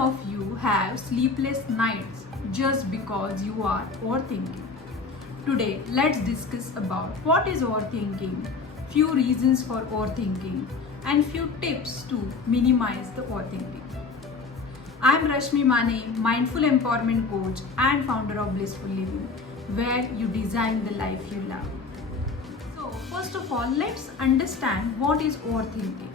of you have sleepless nights just because you are overthinking. Today, let's discuss about what is overthinking, few reasons for overthinking, and few tips to minimize the overthinking. I'm Rashmi Mane, mindful empowerment coach and founder of Blissful Living, where you design the life you love. So, first of all, let's understand what is overthinking.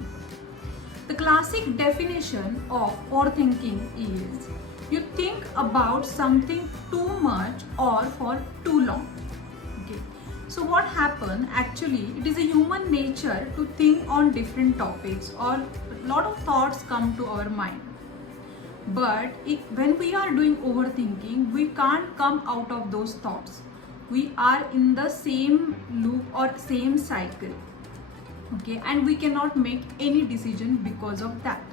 The classic definition of overthinking is you think about something too much or for too long. Okay. So what happened actually, it is a human nature to think on different topics or a lot of thoughts come to our mind. But when we are doing overthinking, we can't come out of those thoughts. We are in the same loop or same cycle. Okay, and we cannot make any decision because of that.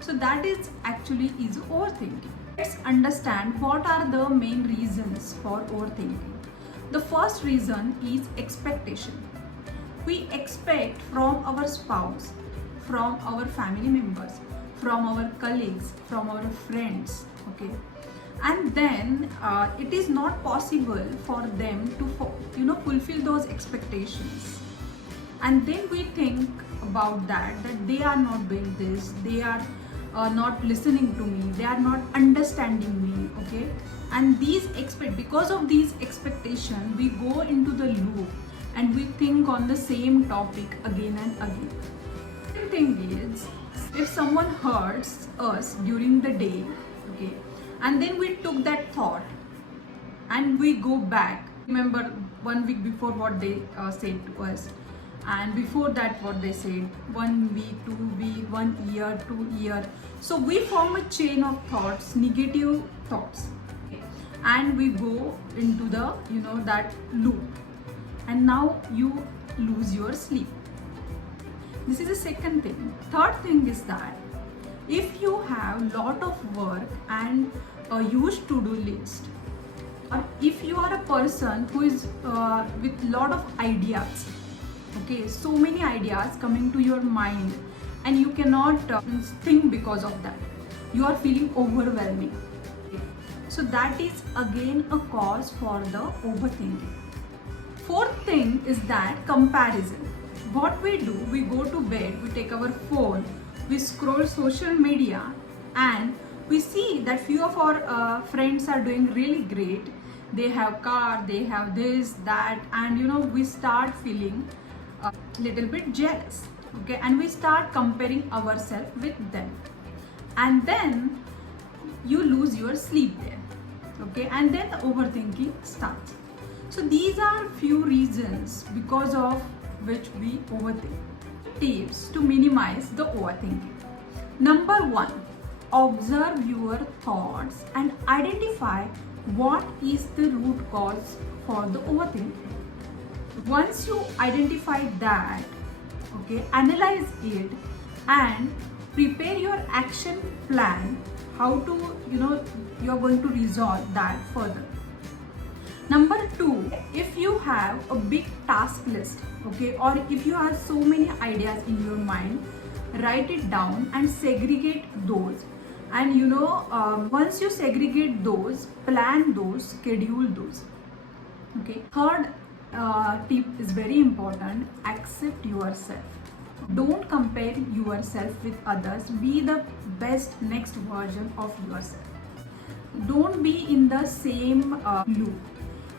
So that is overthinking. Let's understand what are the main reasons for overthinking. The first reason is expectation. We expect from our spouse, from our family members, from our colleagues, from our friends, okay, and then it is not possible for them to fulfill those expectations. And then we think about that they are not doing this, they are not listening to me, they are not understanding me, okay, and because of these expectations we go into the loop and we think on the same topic again and again. The thing is, if someone hurts us during the day, okay, and then we took that thought and we go back, remember 1 week before what they said to us, and before that what they said, 1 week, 2 week, 1 year, 2 year. So we form a chain of thoughts, negative thoughts, and we go into the that loop, and now you lose your sleep. This is the second thing. Third thing is that if you have lot of work and a huge to-do list, or if you are a person who is with lot of ideas, okay, so many ideas coming to your mind and you cannot think because of that, you are feeling overwhelming, okay. So that is again a cause for the overthinking. Fourth thing is that comparison. What we do, we go to bed, we take our phone, we scroll social media, and we see that few of our friends are doing really great. They have car, they have this, that, and we start feeling a little bit jealous, okay, and we start comparing ourselves with them, and then you lose your sleep there, okay, and then the overthinking starts. So these are few reasons because of which we overthink. Tips to minimize the overthinking. Number 1, observe your thoughts and identify what is the root cause for the overthinking. Once you identify that, okay, analyze it and prepare your action plan, how to you're going to resolve that further. Number 2, if you have a big task list, okay, or if you have so many ideas in your mind, write it down and segregate those. And once you segregate those, plan those, schedule those, okay. Third tip is very important. Accept yourself. Don't compare yourself with others. Be the best next version of yourself. Don't be in the same loop.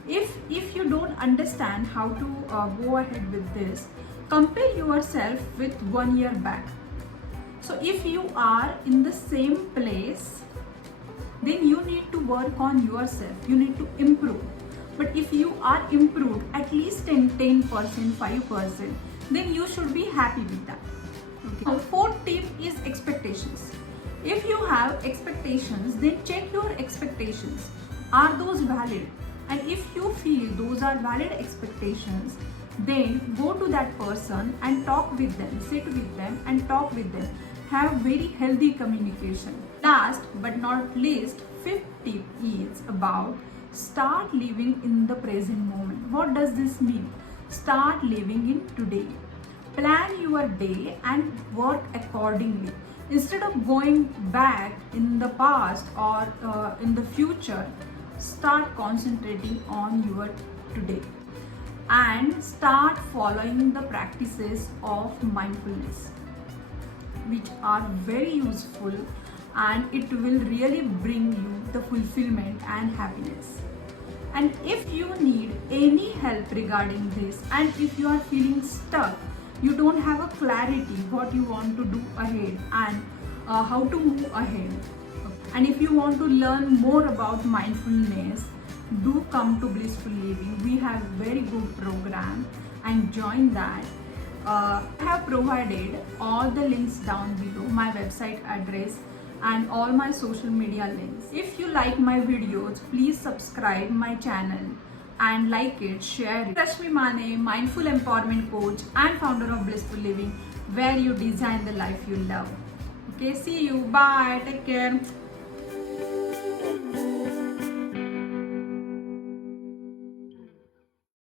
If you don't understand how to go ahead with this, compare yourself with 1 year back. So if you are in the same place, then you need to work on yourself. You need to improve. But if you are improved at least 10%, 5%, then you should be happy with that. Okay. Now, fourth tip is expectations. If you have expectations, then check your expectations. Are those valid? And if you feel those are valid expectations, then go to that person and talk with them, sit with them and talk with them. Have very healthy communication. Last but not least, fifth tip is about start living in the present moment. What does this mean? Start living in today. Plan your day and work accordingly. Instead of going back in the past or in the future, start concentrating on your today and start following the practices of mindfulness, which are very useful, and it will really bring you the fulfillment and happiness. And if you need any help regarding this, and if you are feeling stuck, you don't have a clarity what you want to do ahead and how to move ahead, and if you want to learn more about mindfulness, do come to Blissful Living. We have very good program and join that. I have provided all the links down below, my website address and all my social media links. If you like my videos, please subscribe my channel and like it, share it. Rashmi Mane, mindful empowerment coach and founder of Blissful Living, where you design the life you love. Okay, see you. Bye. Take care.